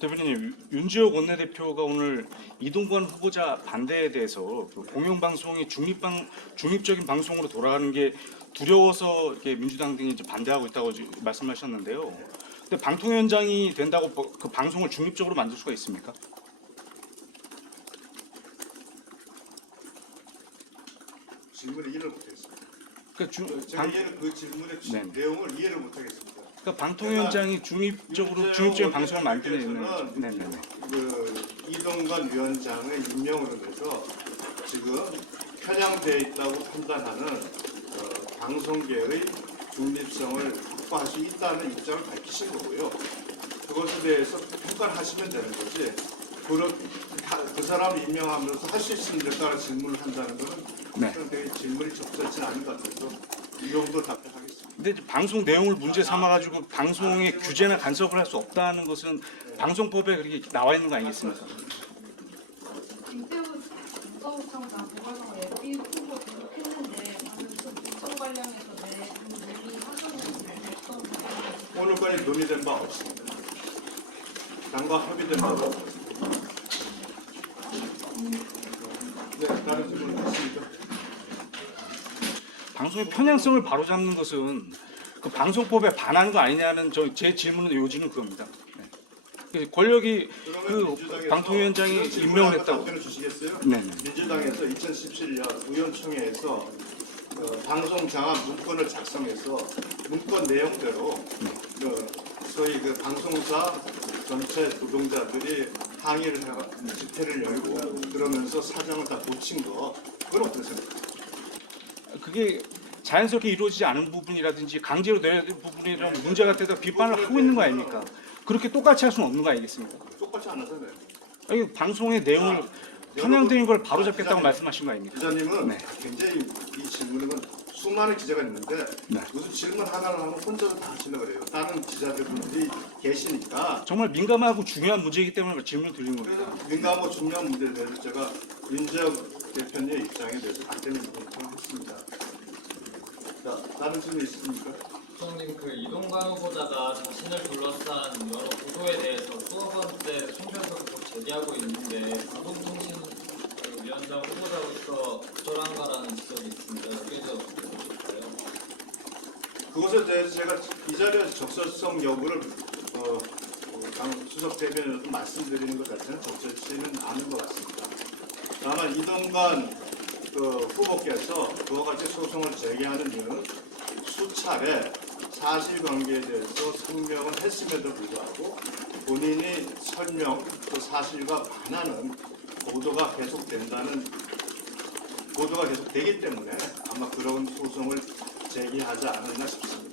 대표님 윤지혁 원내대표가 오늘 이동관 후보자 반대에 대해서 그 공영방송이 중립방 중립적인 방송으로 돌아가는 게 두려워서 이렇게 민주당 등이 이제 반대하고 있다고 말씀하셨는데요. 근데 방통위원장이 된다고 뭐- 그 방송을 중립적으로 만들 수가 있습니까? 질문을 이해를 못하겠습니다. 그러니까, 주, 제가 방, 이해를 그 질문의 지- 네. 내용을 이해를 못하겠습니다. 그러니까 방통위원장이 중립적으로 중립적인 방송을 만드는 네네네. 그 이동관 위원장의 임명으로 해서 지금 편향돼 있다고 판단하는 어, 방송계의 중립성을 확보할 수 있다는 입장을 밝히신 거고요. 그것에 대해서 평가를 하시면 되는 거지. 그런 다- 그 사람을 임명하면서 할 수 있으면 될까라는 질문을 한다는 것은 네. 질문이 적절치 않은 것 같아서 이 정도 답변하겠습니다. 근데 방송 내용을 문제 삼아 가지고 방송의 규제나 간섭을 할 수 없다는 것은 방송법에 그렇게 나와 있는 거 아니겠습니까? 김태우 문서구청장 보궐선거 예비 후보 등록했는데 방금 그 문서 관련해서 내 논의 하셨는데 어떤 부분이 오늘까지 논의된 바 없습니다. 당과 협의된 바도 없습니다. 네, 다른 질문 있습니까? 방송의 편향성을 바로잡는 것은 그 방송법에 반하는 거 아니냐는 저 제 질문의 요지는 그겁니다. 네. 그 권력이 그 방통위원장이 임명을 했다고. 주시겠어요? 네. 민주당에서 2017년 의원총회에서 어, 방송 장악 문건을 작성해서 문건 내용대로 그 소위 그 방송사 전체 노동자들이 항의를 해가 집회를 열고 그러면서 사정을 다 고친 거 그건 어떻게 생각하세요? 그게 자연스럽게 이루어지지 않은 부분이라든지 강제로 내야 될 부분이라는 문제가 되다 비판을 하고 있는 거 아닙니까? 그렇게 똑같이 할 수는 없는 거 아니겠습니까? 똑같지 않아서요. 아니, 방송의 내용을 편향된 걸 바로 잡겠다고 말씀하신 거 아닙니까? 기자님은 네. 굉장히 이 질문은 수많은 기자가 있는데 네. 무슨 질문 하나를 하면 혼자서 다 하시는 거예요. 다른 기자들분들이 계시니까 정말 민감하고 중요한 문제이기 때문에 질문을 드리는 겁니다. 그래서 민감하고 중요한 문제에 대해서 제가 윤재혁 대표님의 입장에 대해서 했습니다. 자, 다른 질문 있습니까? 부총님 그 이동관 후보자가 자신을 둘러싼 여러 보도에 대해서 수억 번째 총선에서 계속 제기하고 있는데 방송통신 그 부적절한가라는 지적이 있습니다. 보실까요? 그것에 대해서 제가 이 자리에서 적절성 여부를 어, 어, 당 수석 대변인으로 말씀드리는 것 자체는 적절치는 않은 것 같습니다. 다만 이동관 그 후보께서 그와 같이 소송을 제기하는 이유는 수차례 사실관계에 대해서 설명을 했음에도 불구하고 본인이 설명 그 사실과 반하는 보도가 계속된다는 보도가 계속 되기 때문에 아마 그런 소송을 제기하지 않았나 싶습니다.